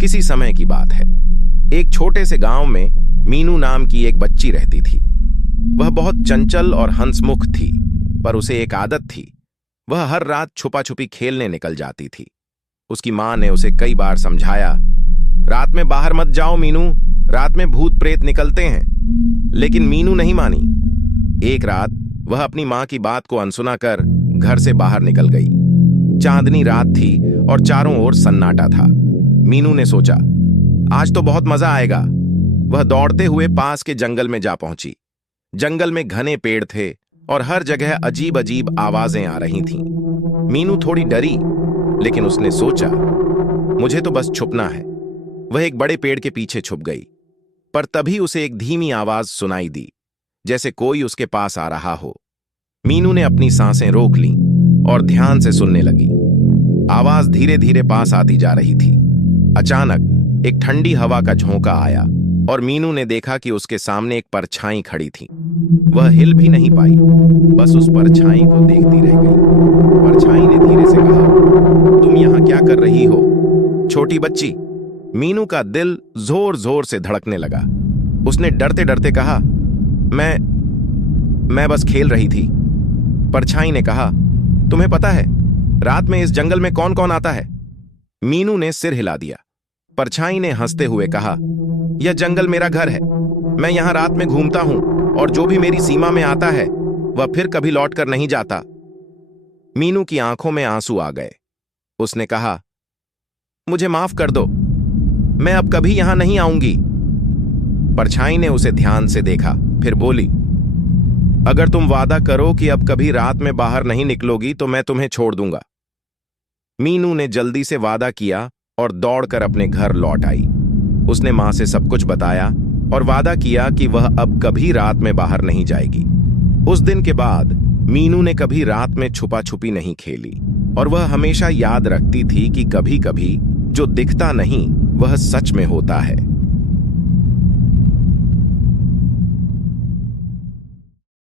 किसी समय की बात है। एक छोटे से गांव में मीनू नाम की एक बच्ची रहती थी। वह बहुत चंचल और हंसमुख थी, पर उसे एक आदत थी। वह हर रात छुपा छुपी खेलने निकल जाती थी। उसकी मां ने उसे कई बार समझाया, रात में बाहर मत जाओ मीनू, रात में भूत प्रेत निकलते हैं। लेकिन मीनू नहीं मानी। एक रात वह अपनी मां की बात को अनसुना कर घर से बाहर निकल गई। चांदनी रात थी और चारों ओर सन्नाटा था। मीनू ने सोचा, आज तो बहुत मजा आएगा। वह दौड़ते हुए पास के जंगल में जा पहुंची। जंगल में घने पेड़ थे और हर जगह अजीब अजीब आवाजें आ रही थीं। मीनू थोड़ी डरी, लेकिन उसने सोचा, मुझे तो बस छुपना है। वह एक बड़े पेड़ के पीछे छुप गई, पर तभी उसे एक धीमी आवाज सुनाई दी, जैसे कोई उसके पास आ रहा हो। मीनू ने अपनी सांसें रोक लीं और ध्यान से सुनने लगी। आवाज धीरे धीरे पास आती जा रही थी। अचानक एक ठंडी हवा का झोंका आया और मीनू ने देखा कि उसके सामने एक परछाई खड़ी थी। वह हिल भी नहीं पाई, बस उस परछाई को देखती रह गई। परछाई ने धीरे से कहा, तुम यहां क्या कर रही हो, छोटी बच्ची? मीनू का दिल जोर जोर से धड़कने लगा। उसने डरते डरते कहा, मैं बस खेल रही थी। परछाई ने कहा, तुम्हें पता है रात में इस जंगल में कौन कौन आता है? मीनू ने सिर हिला दिया। परछाई ने हंसते हुए कहा, यह जंगल मेरा घर है। मैं यहां रात में घूमता हूं और जो भी मेरी सीमा में आता है वह फिर कभी लौट कर नहीं जाता। मीनू की आंखों में आंसू आ गए। उसने कहा, मुझे माफ कर दो, मैं अब कभी यहां नहीं आऊंगी। परछाई ने उसे ध्यान से देखा, फिर बोली, अगर तुम वादा करो कि अब कभी रात में बाहर नहीं निकलोगी तो मैं तुम्हें छोड़ दूंगा। मीनू ने जल्दी से वादा किया और दौड़कर अपने घर लौट आई। उसने मां से सब कुछ बताया और वादा किया कि वह अब कभी रात में बाहर नहीं जाएगी। उस दिन के बाद मीनू ने कभी रात में छुपा छुपी नहीं खेली और वह हमेशा याद रखती थी कि कभी कभी जो दिखता नहीं वह सच में होता है।